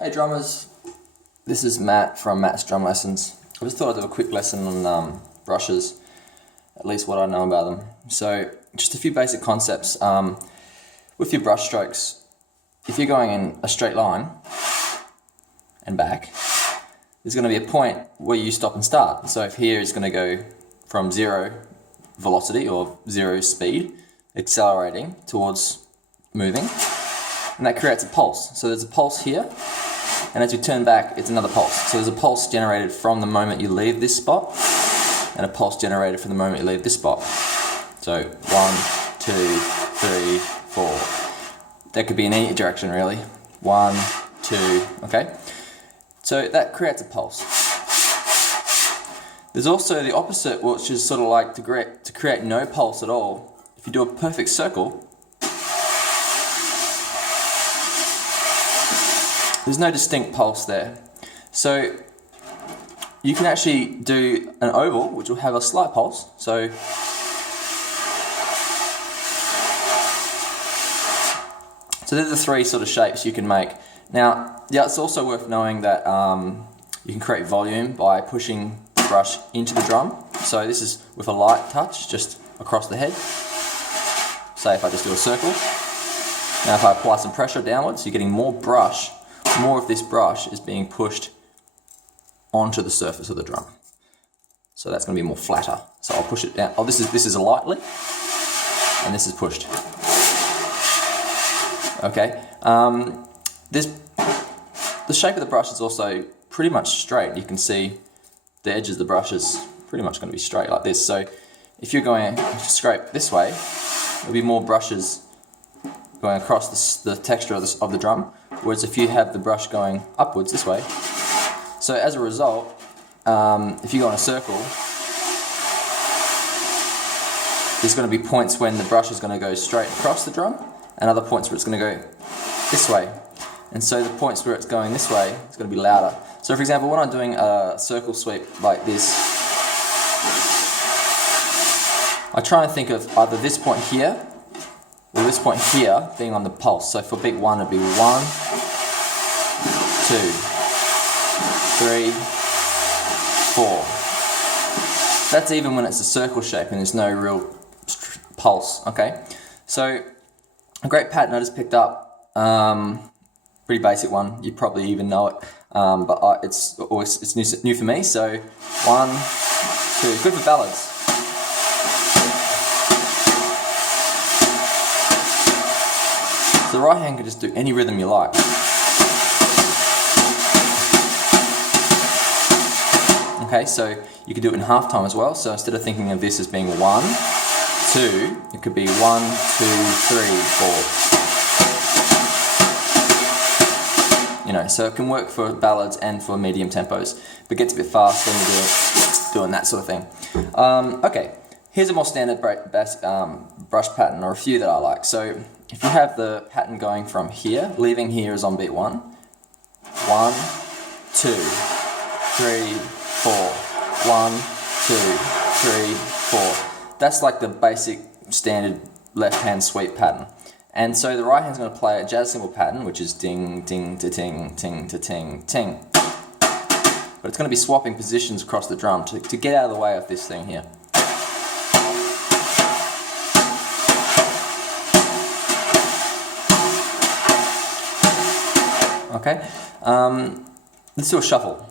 Hey drummers, this is Matt from Matt's Drum Lessons. I just thought I'd do a quick lesson on brushes, at least what I know about them. So just a few basic concepts. With your brush strokes, if you're going in a straight line and back, there's going to be a point where you stop and start. So if here is going to go from zero velocity or zero speed, accelerating towards moving, and that creates a pulse. So there's a pulse here, and as you turn back, it's another pulse. So there's a pulse generated from the moment you leave this spot, and a pulse generated from the moment you leave this spot. So 1, 2, 3, 4. That could be in any direction really. 1, 2, okay? So that creates a pulse. There's also the opposite, which is sort of like to create no pulse at all. If you do a perfect circle, there's no distinct pulse there. So you can actually do an oval, which will have a slight pulse. So there's the three sort of shapes you can make. Now, yeah, it's also worth knowing that you can create volume by pushing the brush into the drum. So this is with a light touch, just across the head. Say if I just do a circle. Now if I apply some pressure downwards, you're getting more brush. More of this brush is being pushed onto the surface of the drum. So that's going to be more flatter. So I'll push it down. Oh, this is lightly, and this is pushed. Okay. The shape of the brush is also pretty much straight. You can see the edges of the brush is pretty much going to be straight like this. So if you're going to scrape this way, there'll be more brushes going across the texture of the drum. Whereas if you have the brush going upwards this way, so as a result, if you go in a circle, there's going to be points when the brush is going to go straight across the drum, and other points where it's going to go this way. And so the points where it's going this way, it's going to be louder. So for example, when I'm doing a circle sweep like this, I try and think of either this point here, or this point here being on the pulse. So for beat 1 it'd be 1, 2, 3, 4. That's even when it's a circle shape and there's no real pulse, okay? So a great pattern I just picked up, pretty basic one, you probably even know it, but it's new for me, so 1, 2, good for ballads. So the right hand can just do any rhythm you like. Okay, so you could do it in half time as well. So instead of thinking of this as being 1, 2, it could be 1, 2, 3, 4. You know, so it can work for ballads and for medium tempos, but it gets a bit fast when you're doing that sort of thing. Okay, here's a more standard brush pattern, or a few that I like. So if you have the pattern going from here, leaving here is on beat 1. 1, 2, 3, 4. 1, 2, 3, 4. That's like the basic standard left hand sweep pattern. And so the right hand's going to play a jazz cymbal pattern, which is ding, ding, to ting, ting, to ting, ting. But it's going to be swapping positions across the drum to get out of the way of this thing here. Okay, let's do a shuffle.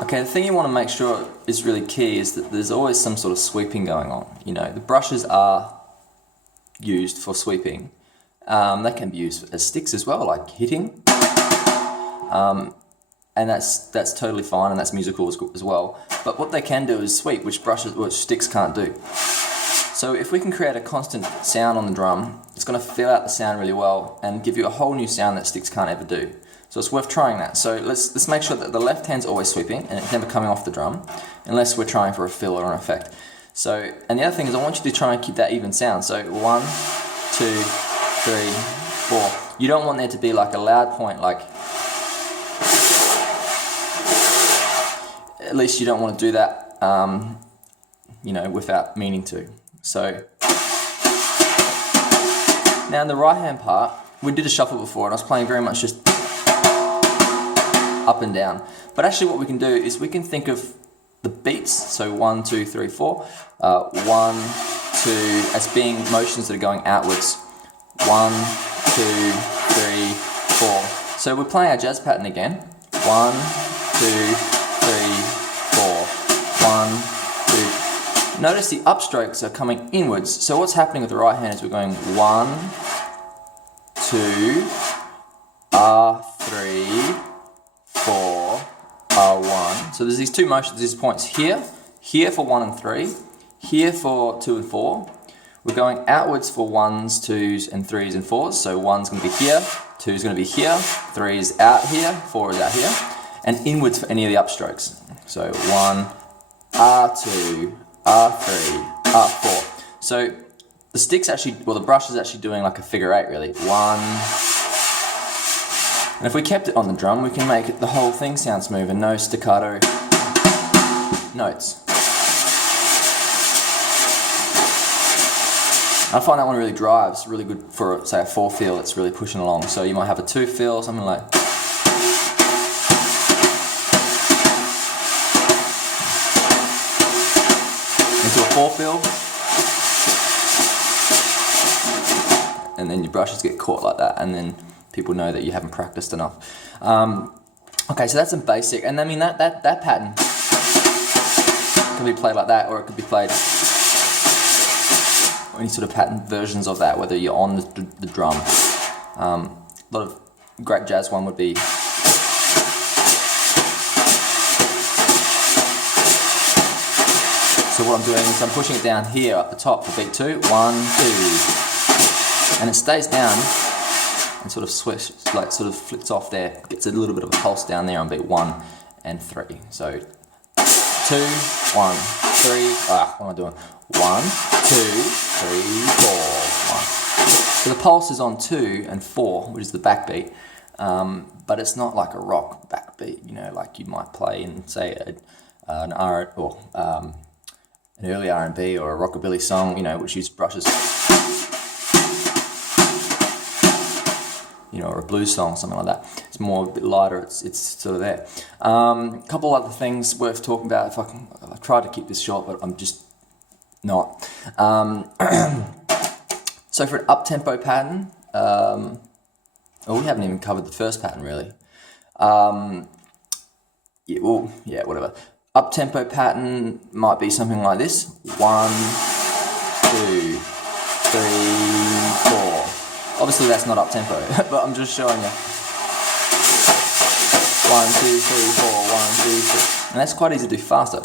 Okay, the thing you want to make sure is really key is that there's always some sort of sweeping going on. You know, the brushes are used for sweeping. They can be used as sticks as well, like hitting. And that's totally fine, and that's musical as well. But what they can do is sweep, which sticks can't do. So if we can create a constant sound on the drum, it's going to fill out the sound really well and give you a whole new sound that sticks can't ever do. So it's worth trying that. So let's make sure that the left hand's always sweeping and it's never coming off the drum, unless we're trying for a fill or an effect. So, and the other thing is I want you to try and keep that even sound. So 1, 2, 3, 4. You don't want there to be like a loud point, like at least you don't want to do that, you know, without meaning to. So now in the right hand part, we did a shuffle before and I was playing very much just up and down. But actually what we can do is we can think of the beats, so 1, 2, 3, 4, 1, 2, as being motions that are going outwards. 1, 2, 3, 4. So we're playing our jazz pattern again. 1, 2, 3, 4. 1, 2. Notice the upstrokes are coming inwards. So what's happening with the right hand is we're going 1, 2, R3, 4, R1. So there's these two motions, these points here, here for 1 and 3, here for 2 and 4. We're going outwards for 1s, 2s, and 3s and 4s. So 1's going to be here, 2's going to be here, 3 is out here, 4 is out here, and inwards for any of the upstrokes. So 1, R2, R3, R4. So the stick's actually, well, the brush is actually doing like a figure 8 really. 1. And if we kept it on the drum, we can make it, the whole thing sound smooth and no staccato notes. I find that one really drives, really good for, say, a 4 feel that's really pushing along. So you might have a 2 feel, something like. Into a 4 feel. And then your brushes get caught like that, and then people know that you haven't practiced enough. Okay, so that's a basic, and I mean that pattern can be played like that, or it could be played any sort of pattern versions of that, whether you're on the drum. A lot of great jazz one would be. So what I'm doing is I'm pushing it down here up the top for beat 2, 1, 2, and it stays down and sort of switches, like sort of flicks off there, gets a little bit of a pulse down there on beat 1 and 3. So 2, 1, 3, what am I doing? 1, 2, 3, 4, 1. So the pulse is on 2 and 4, which is the backbeat, but it's not like a rock backbeat, you know, like you might play in, say, an early R&B or a rockabilly song, you know, which uses brushes. You know, or a blues song, something like that. It's more a bit lighter, it's sort of there. A couple other things worth talking about. I've tried to keep this short, but I'm just not. So for an up-tempo pattern, we haven't even covered the first pattern really. Whatever. Up-tempo pattern might be something like this. 1, 2, 3, 4. Obviously that's not up tempo, but I'm just showing you. 1, 2, 3, 4, 1, 2, 3. And that's quite easy to do faster.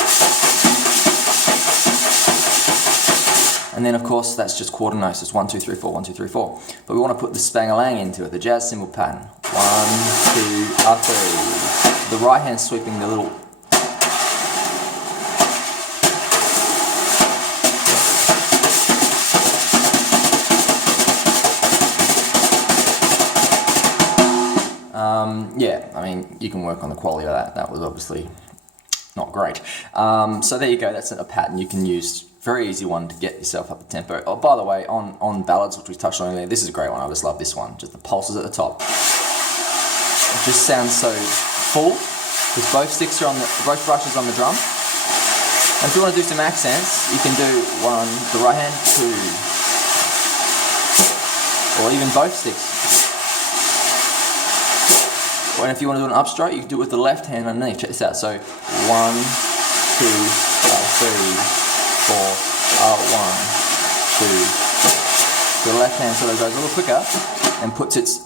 And then of course that's just quarter notes, it's 1, 2, 3, 4, 1, 2, 3, 4. But we want to put the spang-a-lang into it, the jazz cymbal pattern. 1, 2, R3. The right hand sweeping the little. Yeah, I mean, you can work on the quality of that. That was obviously not great. So there you go, that's a pattern you can use. Very easy one to get yourself up the tempo. Oh, by the way, on ballads, which we touched on earlier, this is a great one. I just love this one. Just the pulses at the top. It just sounds so full, because both sticks are on both brushes on the drum. And if you want to do some accents, you can do one, the right hand, 2, or even both sticks. And if you want to do an upstroke, you can do it with the left hand underneath. Check this out. So 1, 2, 3, 4, 1, 2. The left hand sort of goes a little quicker and puts its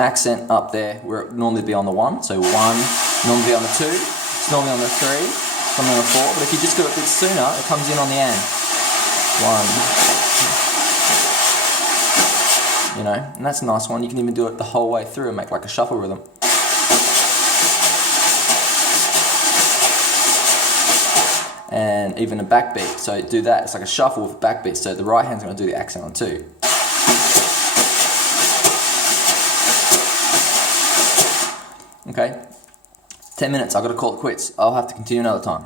accent up there where it would normally be on the 1. So 1, normally be on the 2, it's normally on the 3, something on the 4. But if you just go a bit sooner, it comes in on the end. 1. You know, and that's a nice one. You can even do it the whole way through and make like a shuffle rhythm. And even a backbeat, so do that, it's like a shuffle with a backbeat, so the right hand's going to do the accent on 2. Okay, 10 minutes, I've got to call it quits. I'll have to continue another time.